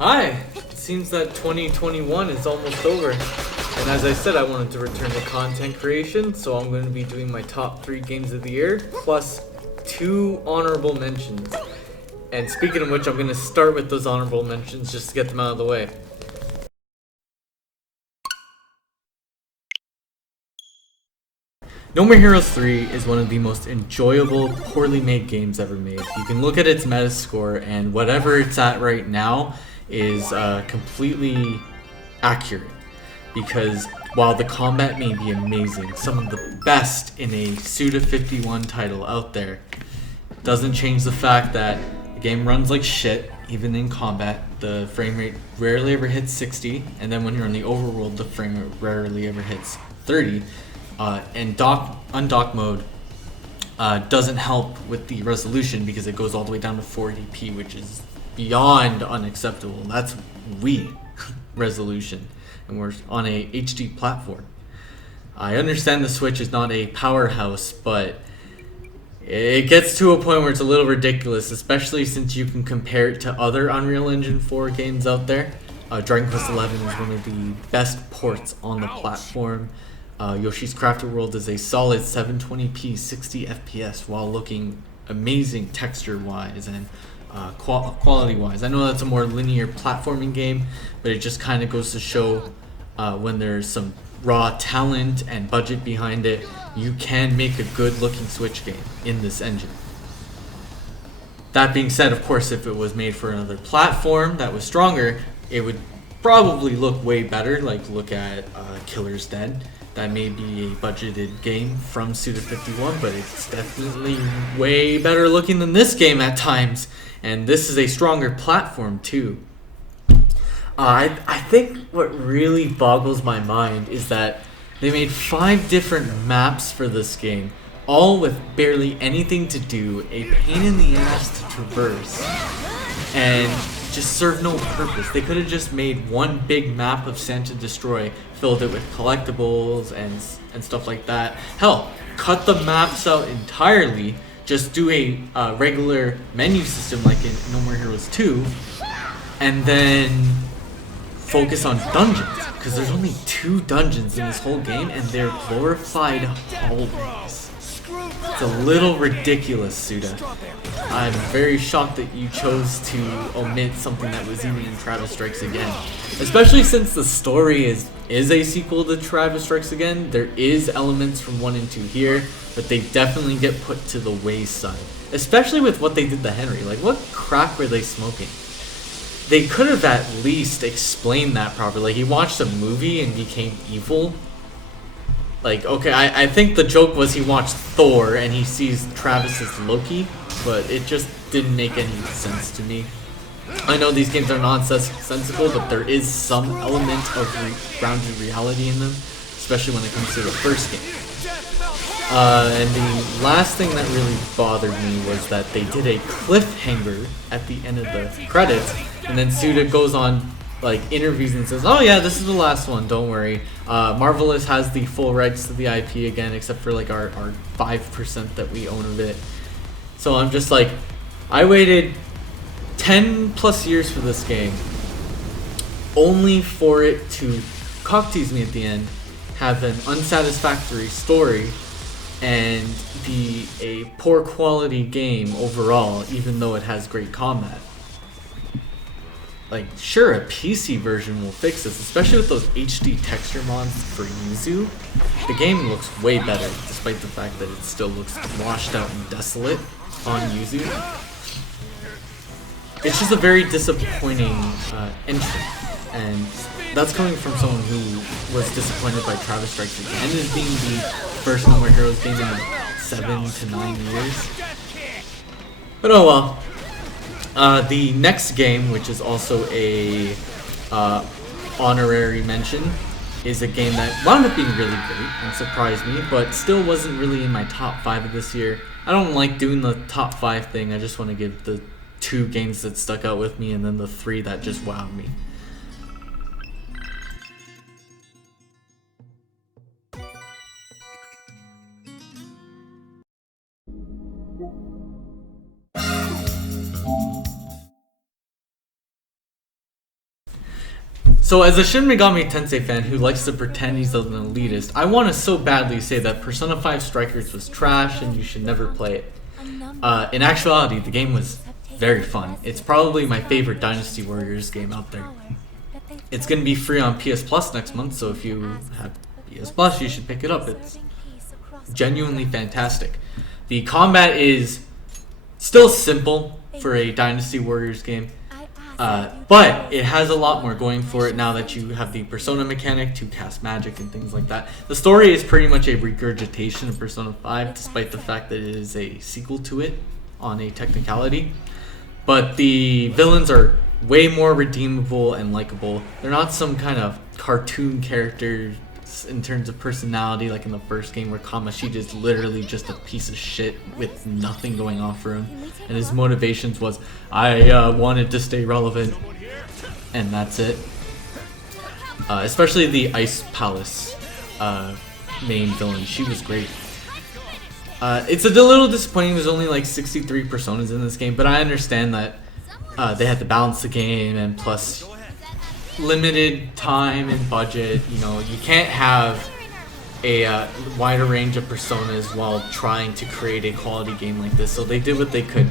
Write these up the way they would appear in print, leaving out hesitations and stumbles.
Hi! It seems that 2021 is almost over. And as I said, I wanted to return to content creation, so I'm going to be doing my top 3 games of the year, plus 2 honorable mentions. And speaking of which, I'm going to start with those honorable mentions just to get them out of the way. No More Heroes 3 is one of the most enjoyable, poorly made games ever made. You can look at its Metascore, and whatever it's at right now is completely accurate. Because while the combat may be amazing, some of the best in a Suda51 title out there, doesn't change the fact that the game runs like shit, even in combat. The frame rate rarely ever hits 60, and then when you're in the overworld, the frame rate rarely ever hits 30. And undock mode doesn't help with the resolution because it goes all the way down to 480p, which is beyond unacceptable. That's Wii resolution, and we're on a HD platform. I understand the Switch is not a powerhouse, but it gets to a point where it's a little ridiculous, especially since you can compare it to other Unreal Engine 4 games out there. Dragon Quest XI is one of the best ports on the platform. Yoshi's Crafted World is a solid 720p 60 FPS while looking amazing texture-wise and quality-wise. I know that's a more linear platforming game, but it just kind of goes to show when there's some raw talent and budget behind it, you can make a good-looking Switch game in this engine. That being said, of course, if it was made for another platform that was stronger, it would probably look way better. Like, look at Killer's Dead. That may be a budgeted game from Suda51, but it's definitely way better looking than this game at times. And this is a stronger platform too. I think what really boggles my mind is that they made 5 different maps for this game, all with barely anything to do, a pain in the ass to traverse, and just serve no purpose. They could have just made one big map of Santa Destroy, filled it with collectibles and stuff like that. Hell, cut the maps out entirely, just do a regular menu system like in No More Heroes 2, and then focus on dungeons, because there's only 2 dungeons in this whole game and they're glorified hallways. It's a little ridiculous, Suda. I'm very shocked that you chose to omit something that was even in Travis Strikes Again. Especially since the story is a sequel to Travis Strikes Again. There is elements from 1 and 2 here, but they definitely get put to the wayside. Especially with what they did to Henry. Like, what crack were they smoking? They could have at least explained that properly. Like, he watched a movie and became evil. Like, okay, I think the joke was he watched Thor and he sees Travis as Loki, but it just didn't make any sense to me. I know these games are nonsensical, but there is some element of grounded reality in them, especially when it comes to the first game. And the last thing that really bothered me was that they did a cliffhanger at the end of the credits, and then Suda goes on like interviews and says, "Oh yeah, this is the last one. Don't worry. Marvelous has the full rights to the IP again, except for like our 5% that we own of it." So I'm just like, I waited 10 plus years for this game, only for it to cock tease me at the end, have an unsatisfactory story, and be a poor quality game overall, even though it has great combat. Like, sure, a PC version will fix this, especially with those HD texture mods for Yuzu. The game looks way better, despite the fact that it still looks washed out and desolate on Yuzu. It's just a very disappointing entry, and that's coming from someone who was disappointed by Travis Strikes Again as being the first No More Heroes game in like 7 to 9 years. But oh well. The next game, which is also a honorary mention, is a game that wound up being really great and surprised me, but still wasn't really in my top 5 of this year. I don't like doing the top 5 thing. I just want to give the 2 games that stuck out with me and then the 3 that just wowed me. So as a Shin Megami Tensei fan who likes to pretend he's an elitist, I want to so badly say that Persona 5 Strikers was trash and you should never play it. In actuality, the game was very fun. It's probably my favorite Dynasty Warriors game out there. It's going to be free on PS Plus next month, so if you have PS Plus, you should pick it up. It's genuinely fantastic. The combat is still simple for a Dynasty Warriors game, but it has a lot more going for it now that you have the Persona mechanic to cast magic and things like that. The story is pretty much a regurgitation of Persona 5, despite the fact that it is a sequel to it on a technicality. But the villains are way more redeemable and likable. They're not some kind of cartoon characters in terms of personality like in the first game where Kamoshida is literally just a piece of shit with nothing going on for him. And his motivations was, I wanted to stay relevant, and that's it. Especially the Ice Palace main villain. She was great. It's a little disappointing there's only like 63 personas in this game, but I understand that they had to balance the game, and plus limited time and budget. You know, you can't have a wider range of personas while trying to create a quality game like this, so they did what they could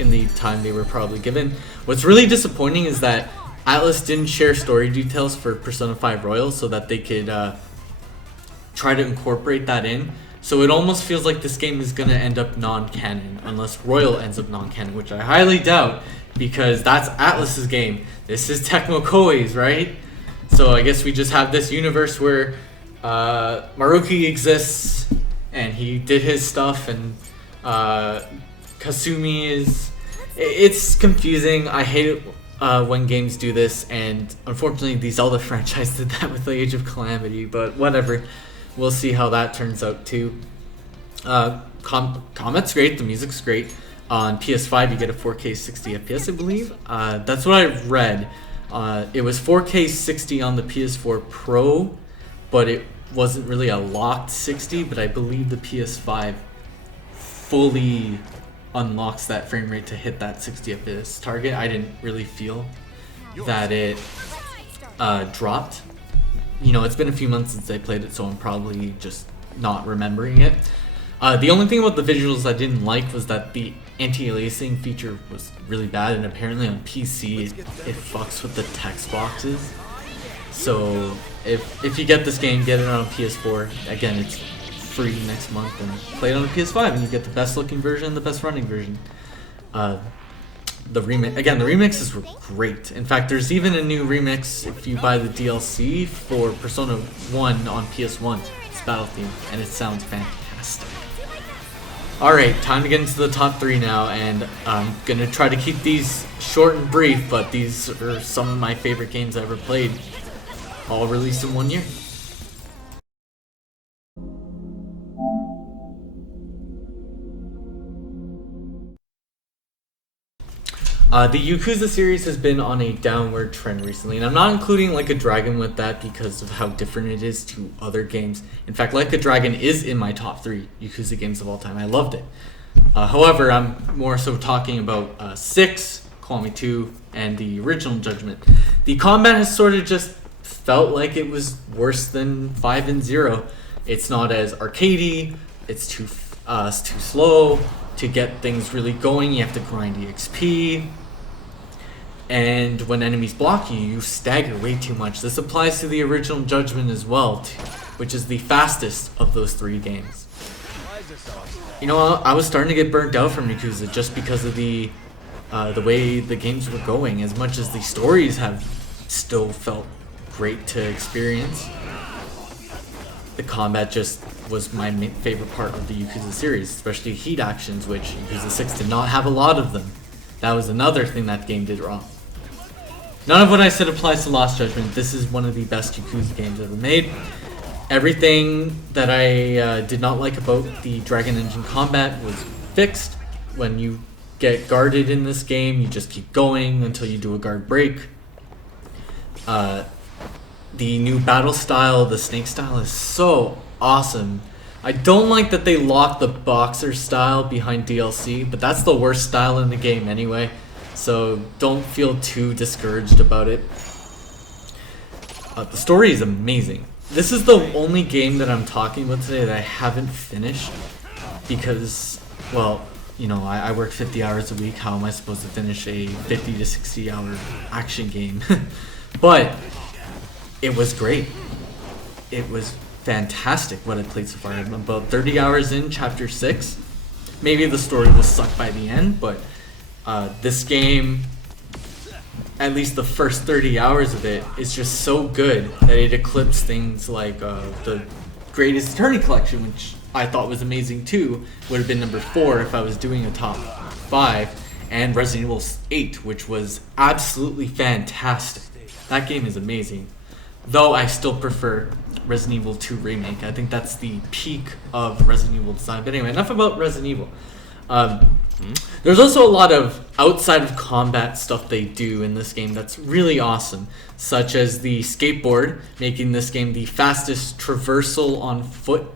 in the time they were probably given. What's really disappointing is that Atlus didn't share story details for Persona 5 Royal so that they could try to incorporate that in. So it almost feels like this game is going to end up non-canon, unless Royal ends up non-canon, which I highly doubt, because that's Atlus's game. This is Tecmo Koei's, right? So I guess we just have this universe where Maruki exists, and he did his stuff, and Kasumi is... It's confusing. I hate it when games do this, and unfortunately the Zelda franchise did that with the Age of Calamity, but whatever. We'll see how that turns out too. Combat's great, the music's great. On PS5 you get a 4K 60 FPS, I believe. That's what I read. It was 4K 60 on the PS4 Pro, but it wasn't really a locked 60, but I believe the PS5 fully unlocks that frame rate to hit that 60 FPS target. I didn't really feel that it dropped. You know, it's been a few months since I played it, so I'm probably just not remembering it. The only thing about the visuals I didn't like was that the anti-aliasing feature was really bad, and apparently on PC it fucks with the text boxes. So if you get this game, get it on PS4. Again, it's free next month, and play it on the PS5, and you get the best looking version, the best running version. The remixes were great. In fact, there's even a new remix if you buy the DLC for Persona 1 on PS1. It's battle theme, and it sounds fantastic. Alright, time to get into the top 3 now, and I'm gonna try to keep these short and brief, but these are some of my favorite games I ever played, all released in one year. The Yakuza series has been on a downward trend recently, and I'm not including Like a Dragon with that because of how different it is to other games. In fact, Like a Dragon is in my top 3 Yakuza games of all time. I loved it. However, I'm more so talking about 6, Call Me 2, and the original Judgment. The combat has sort of just felt like it was worse than 5 and 0. It's not as arcadey, it's too slow. To get things really going, you have to grind EXP. And when enemies block you, you stagger way too much. This applies to the original Judgment as well, which is the fastest of those 3 games. You know, I was starting to get burnt out from Yakuza just because of the way the games were going. As much as the stories have still felt great to experience, the combat just was my favorite part of the Yakuza series, especially heat actions, which Yakuza 6 did not have a lot of them. That was another thing that game did wrong. None of what I said applies to Lost Judgment. This is one of the best Yakuza games ever made. Everything that I did not like about the Dragon Engine combat was fixed. When you get guarded in this game, you just keep going until you do a guard break. The new battle style, the snake style, is so awesome. I don't like that they locked the boxer style behind DLC, but that's the worst style in the game anyway, so don't feel too discouraged about it. The story is amazing. This is the only game that I'm talking about today that I haven't finished because, well, you know, I work 50 hours a week. How am I supposed to finish a 50 to 60 hour action game? But it was great. It was fantastic what I played so far. I'm about 30 hours in chapter 6. Maybe the story will suck by the end, but this game, at least the first 30 hours of it, is just so good that it eclipsed things like the Greatest Attorney Collection, which I thought was amazing too. Would have been number 4 if I was doing a top 5. And Resident Evil 8, which was absolutely fantastic. That game is amazing. Though I still prefer Resident Evil 2 Remake. I think that's the peak of Resident Evil design. But anyway, enough about Resident Evil. There's also a lot of outside of combat stuff they do in this game that's really awesome, such as the skateboard, making this game the fastest traversal on foot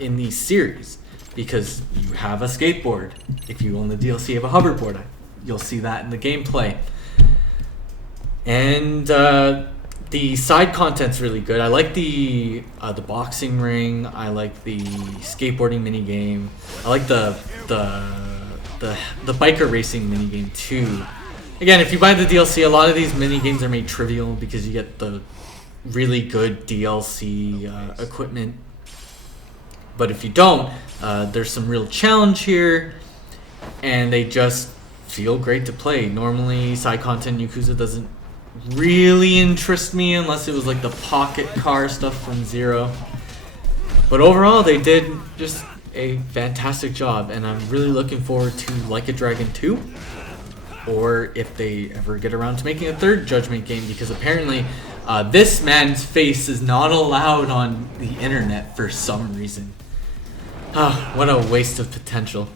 in the series, because you have a skateboard. If you own the DLC, you have a hoverboard. You'll see that in the gameplay. And the side content's really good. I like the boxing ring. I like the skateboarding minigame. I like the biker racing minigame too. Again, if you buy the DLC, a lot of these minigames are made trivial because you get the really good DLC equipment. But if you don't, there's some real challenge here, and they just feel great to play. Normally, side content Yakuza doesn't really interest me unless it was like the pocket car stuff from Zero. But overall, they did just a fantastic job, and I'm really looking forward to Like a Dragon 2, or if they ever get around to making a third Judgment game, because apparently this man's face is not allowed on the internet for some reason. What a waste of potential.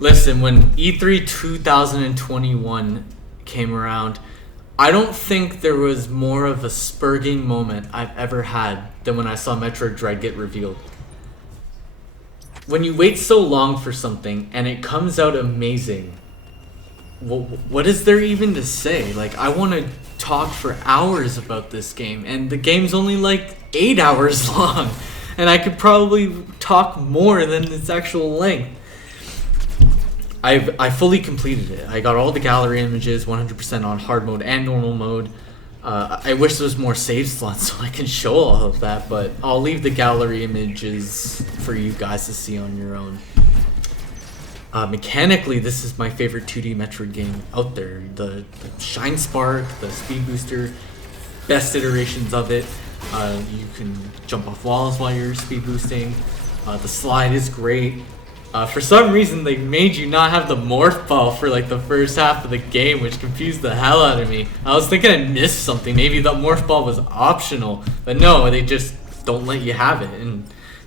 Listen, when E3 2021 came around, I don't think there was more of a spurging moment I've ever had than when I saw Metroid Dread get revealed. When you wait so long for something and it comes out amazing, what is there even to say? Like, I want to talk for hours about this game, and the game's only like 8 hours long, and I could probably talk more than its actual length. I fully completed it. I got all the gallery images 100% on hard mode and normal mode. I wish there was more save slots so I can show all of that, but I'll leave the gallery images for you guys to see on your own. Mechanically, this is my favorite 2D Metroid game out there. The Shine Spark, the Speed Booster, best iterations of it. You can jump off walls while you're speed boosting. The slide is great. For some reason, they made you not have the morph ball for like the first half of the game, which confused the hell out of me. I was thinking I missed something. Maybe the morph ball was optional, but no, they just don't let you have it, and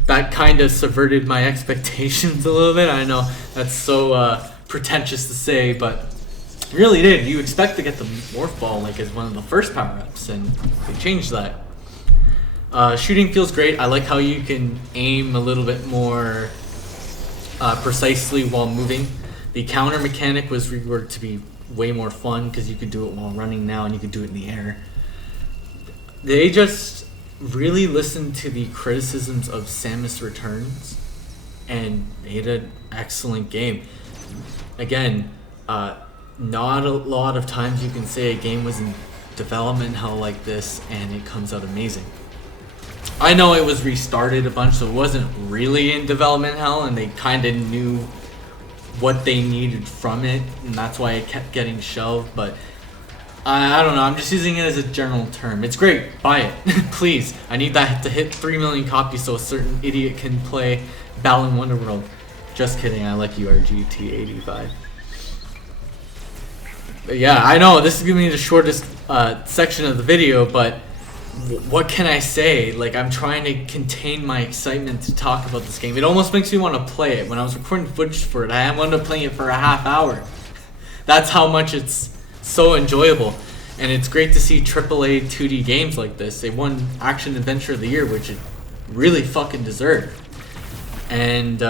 that kind of subverted my expectations a little bit. I know that's so pretentious to say, but it really did. You expect to get the morph ball like as one of the first power-ups, and they changed that. Shooting feels great. I like how you can aim a little bit more precisely while moving. The counter mechanic was reworked to be way more fun because you could do it while running now, and you could do it in the air. They just really listened to the criticisms of Samus Returns and made an excellent game. Again, not a lot of times you can say a game was in development hell like this and it comes out amazing. I know it was restarted a bunch, so it wasn't really in development hell, and they kind of knew what they needed from it, and that's why it kept getting shelved. But I don't know, I'm just using it as a general term. It's great, buy it, please. I need that to hit 3 million copies so a certain idiot can play Balan Wonderworld. Just kidding, I like you, RGT85. But yeah, I know this is gonna be the shortest section of the video, but what can I say? Like, I'm trying to contain my excitement to talk about this game. It almost makes me want to play it. When I was recording footage for it, I wound up playing it for a half hour. That's how much it's so enjoyable. And it's great to see AAA 2D games like this. They won Action Adventure of the Year, which it really fucking deserved. And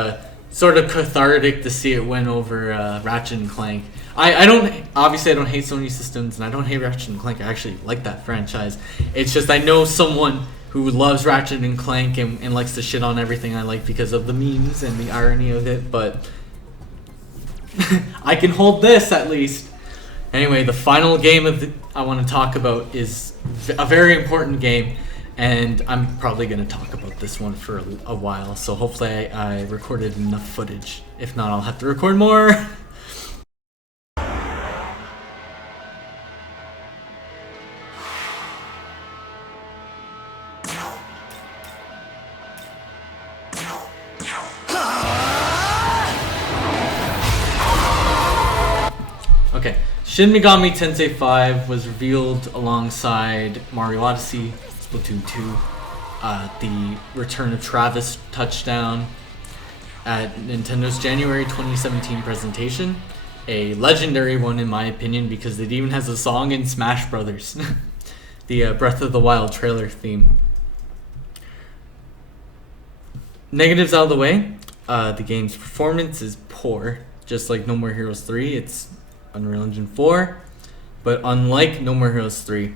sort of cathartic to see it win over Ratchet and Clank. I don't hate Sony systems, and I don't hate Ratchet and Clank. I actually like that franchise. It's just I know someone who loves Ratchet and Clank and likes to shit on everything I like because of the memes and the irony of it, but I can hold this at least. Anyway, the final game I want to talk about is a very important game, and I'm probably going to talk about this one for a while, so hopefully I recorded enough footage. If not, I'll have to record more. Okay, Shin Megami Tensei 5 was revealed alongside Mario Odyssey, Splatoon 2, the Return of Travis touchdown at Nintendo's January 2017 presentation. A legendary one in my opinion because it even has a song in Smash Brothers. The Breath of the Wild trailer theme. Negatives out of the way. The game's performance is poor. Just like No More Heroes 3, it's Unreal Engine 4, but unlike No More Heroes 3,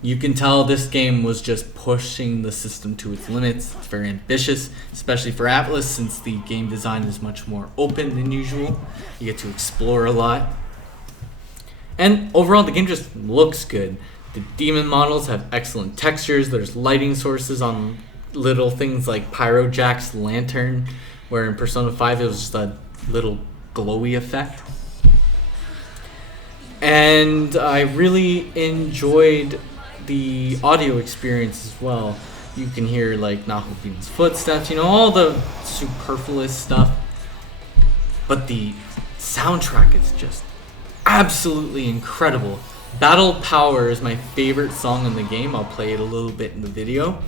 you can tell this game was just pushing the system to its limits. It's very ambitious, especially for Atlas, since the game design is much more open than usual. You get to explore a lot. And overall, the game just looks good. The demon models have excellent textures. There's lighting sources on little things like Pyro Jack's lantern, where in Persona 5 it was just a little glowy effect. And I really enjoyed the audio experience as well. You can hear like Nahobina's footsteps, all the superfluous stuff. But the soundtrack is just absolutely incredible. Battle Power is my favorite song in the game. I'll play it a little bit in the video.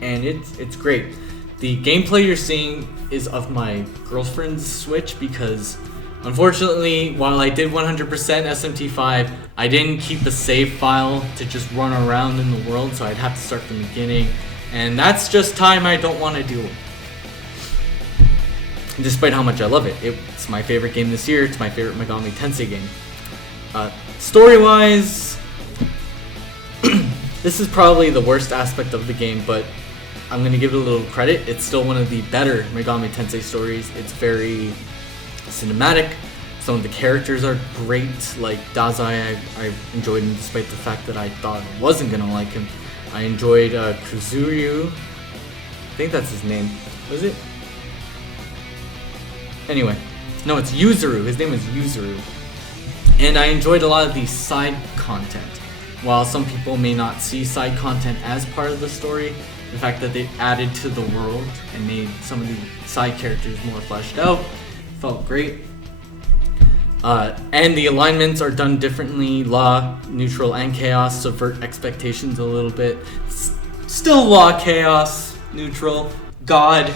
And it's great. The gameplay you're seeing is of my girlfriend's Switch because unfortunately, while I did 100% SMT5, I didn't keep a save file to just run around in the world, so I'd have to start from the beginning, and that's just time I don't want to deal with. Despite how much I love it. It's my favorite game this year, it's my favorite Megami Tensei game. Story-wise, this is probably the worst aspect of the game, but I'm going to give it a little credit. It's still one of the better Megami Tensei stories. It's very cinematic. Some of the characters are great, like Dazai. I enjoyed him despite the fact that I thought I wasn't gonna like him. I enjoyed Kuzuryu. I think that's his name. Was it? Anyway, no, it's Yuzuru. His name is Yuzuru. And I enjoyed a lot of the side content. While some people may not see side content as part of the story, the fact that they added to the world and made some of the side characters more fleshed out felt great. And the alignments are done differently. Law, neutral, and chaos subvert expectations a little bit. Still law, chaos, neutral, God,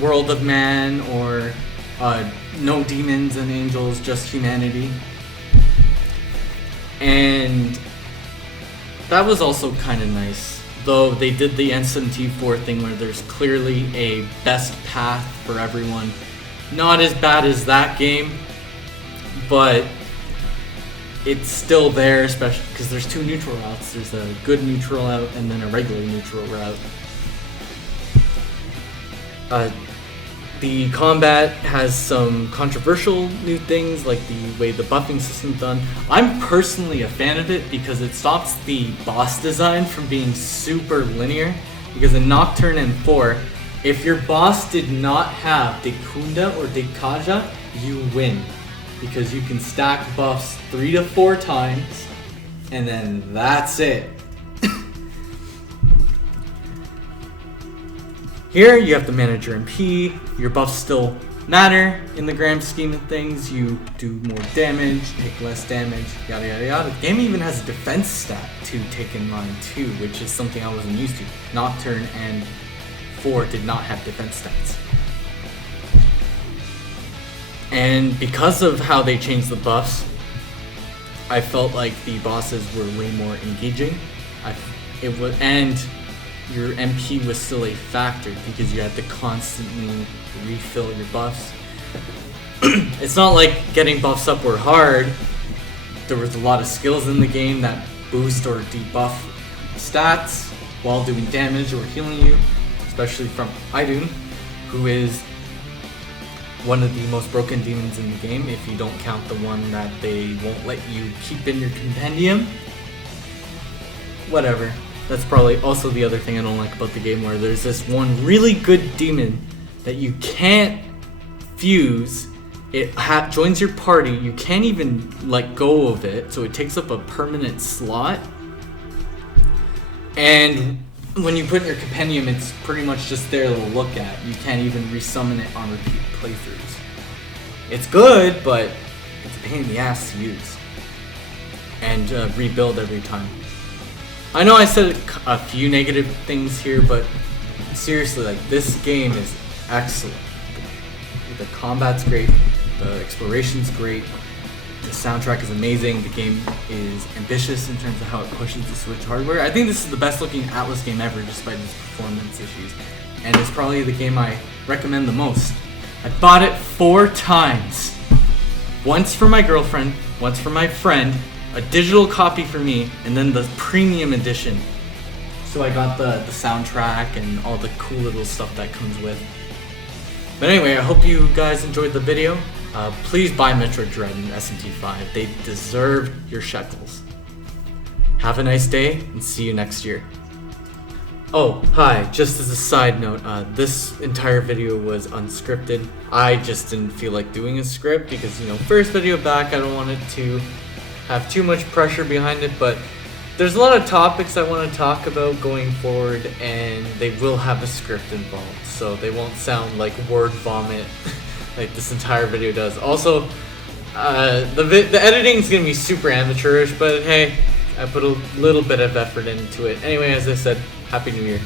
world of man, or no demons and angels, just humanity. And that was also kind of nice. Though they did the SMT4 thing where there's clearly a best path for everyone. Not as bad as that game, but it's still there, especially because there's two neutral routes. There's a good neutral route and then a regular neutral route. The combat has some controversial new things, like the way the buffing system's done. I'm personally a fan of it because it stops the boss design from being super linear. Because in Nocturne and 4, if your boss did not have Dekunda or Dekaja, you win. Because you can stack buffs 3 to 4 times, and then that's it. Here, you have to manage your MP. Your buffs still matter in the grand scheme of things. You do more damage, take less damage, yada yada yada. The game even has a defense stat to take in mind too, which is something I wasn't used to. Nocturne and 4 did not have defense stats. And because of how they changed the buffs, I felt like the bosses were way more engaging. your MP was still a factor because you had to constantly refill your buffs. It's not like getting buffs up were hard. There was a lot of skills in the game that boost or debuff stats while doing damage or healing you, especially from Idun, who is one of the most broken demons in the game if you don't count the one that they won't let you keep in your compendium. Whatever. That's probably also the other thing I don't like about the game, where there's this one really good demon that you can't fuse. It joins your party, you can't even let go of it, so it takes up a permanent slot. And when you put in your compendium, it's pretty much just there to look at. You can't even resummon it on repeat playthroughs. It's good, but it's a pain in the ass to use and rebuild every time. I know I said a few negative things here, but seriously, like, this game is excellent. The combat's great, the exploration's great, the soundtrack is amazing, the game is ambitious in terms of how it pushes the Switch hardware. I think this is the best looking Atlas game ever, despite its performance issues, and it's probably the game I recommend the most. I bought it 4 times. Once for my girlfriend, once for my friend, a digital copy for me, and then the premium edition. So I got the soundtrack and all the cool little stuff that comes with. But anyway, I hope you guys enjoyed the video. Please buy Metroid Dread and SMT5. They deserve your shekels. Have a nice day, and see you next year. Oh, hi, just as a side note, this entire video was unscripted. I just didn't feel like doing a script because, you know, first video back, I don't want it to have too much pressure behind it, but there's a lot of topics I want to talk about going forward, and they will have a script involved, so they won't sound like word vomit like this entire video does. Also, the editing is going to be super amateurish, but hey, I put a little bit of effort into it. Anyway, as I said, Happy New Year.